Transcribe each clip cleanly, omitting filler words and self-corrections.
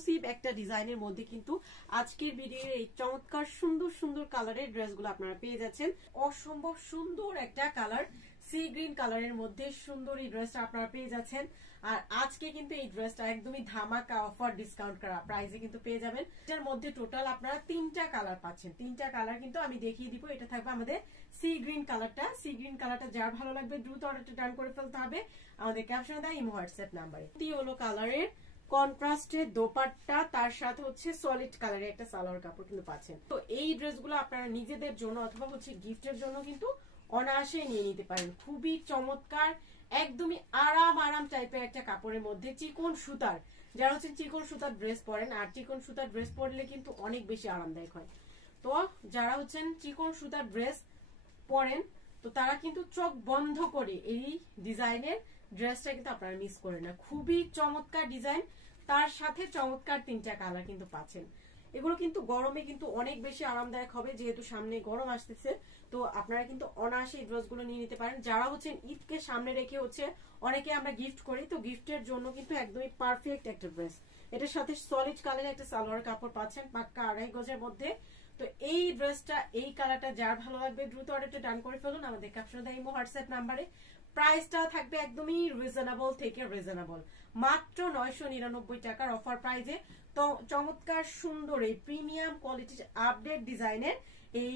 Exclusive একটা ডিজাইনের মধ্যে কিন্তু আজকের ভিডিওর এই চমৎকার সুন্দর সুন্দর কালারের ড্রেসগুলো আপনারা পেয়ে যাচ্ছেন। অসম্ভব সুন্দর একটা কালার, সি গ্রিন কালারের মধ্যে সুন্দর এই ড্রেসটা আপনারা পেয়ে যাচ্ছেন। আর আজকে কিন্তু এই ড্রেসটা একদমই ধামাকা অফার ডিসকাউন্ট করা প্রাইসে কিন্তু পেয়ে যাবেন। এটার মধ্যে টোটাল আপনারা 3টা কালার পাচ্ছেন। 3টা কালার কিন্তু আমি দেখিয়ে দিব। এটা থাকবে আমাদের সি গ্রিন কালারটা। সি গ্রিন কালারটা যার ভালো লাগবে দ্রুত অর্ডারটা ডান করে ফেলতে হবে আমাদের ক্যাপশনে দেওয়া ইমো হোয়াটসঅ্যাপ নাম্বারে। ইয়েলো কালারের কন্ট্রাস্টের দোপাট্টা, তার সাথে হচ্ছে সলিড কালারের একটা সালোয়ার কাপড় কিন্তু পাচ্ছেন। তো এই ড্রেসগুলো আপনারা নিজেদের জন্য অথবা হচ্ছে গিফটের জন্য কিন্তু অনায়াসে নিয়ে নিতে পারেন। খুবই চমৎকার, একদমই আরাম টাইপের একটা কাপড়ের মধ্যে চিকন সুতার, যারা হচ্ছে চিকন সুতার ড্রেস পরেন, আর চিকন সুতার ড্রেস পরলে কিন্তু অনেক বেশি আরামদায়ক হয়। তো যারা হচ্ছেন চিকন সুতার ড্রেস পরেন, তো তারা কিন্তু চোখ বন্ধ করে এই ডিজাইনের ড্রেসটা কিন্তু আপনারা মিস করেন না। খুবই চমৎকার ডিজাইন, তার সাথে চমৎকার 3টা কালার কিন্তু পাচ্ছেন। এগুলো কিন্তু গরমে কিন্তু অনেক বেশি আরামদায়ক হবে, যেহেতু সামনে গরম আসতেছে। তো আপনারা কিন্তু অনায়াসে এই ড্রেসগুলো নিয়ে নিতে পারেন। যারা হচ্ছেন ঈদকে সামনে রেখে হচ্ছে অনেকে আমরা গিফট করি, তো গিফটের জন্য কিন্তু একদমই পারফেক্ট একটা ড্রেস। এটার সাথে সলিড কালারের একটা সালোয়ার কাপড় পাচ্ছেন পাক্কা 2.5 গজের মধ্যে। তো এই ড্রেসটা, এই কালারটা যার ভালো লাগবে দ্রুত অর্ডারটা ডান করে ফেলুন আমাদের ক্যাপশনে দেওয়া ইমো হোয়াটসঅ্যাপ নাম্বারে। প্রাইসটা থাকবে একদমই রিজনেবল থেকে রিজনেবল, মাত্র 999 টাকার অফার প্রাইজে। তো চমৎকার সুন্দর এই প্রিমিয়াম কোয়ালিটির আপডেট ডিজাইনের এই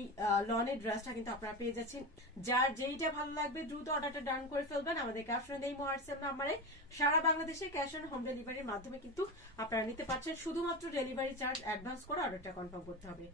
লনের ড্রেসটা কিন্তু আপনারা পেয়ে যাচ্ছেন। যার যেইটা ভালো লাগবে দ্রুত অর্ডারটা ডান করে ফেলবেন আমাদের ক্যাপশনে দেওয়া ইমো হোয়াটসঅ্যাপ নাম্বারে। সারা বাংলাদেশে ক্যাশ অন হোম ডেলিভারির মাধ্যমে কিন্তু আপনারা নিতে পারছেন। শুধুমাত্র ডেলিভারি চার্জ অ্যাডভান্স করে অর্ডারটা কনফার্ম করতে হবে।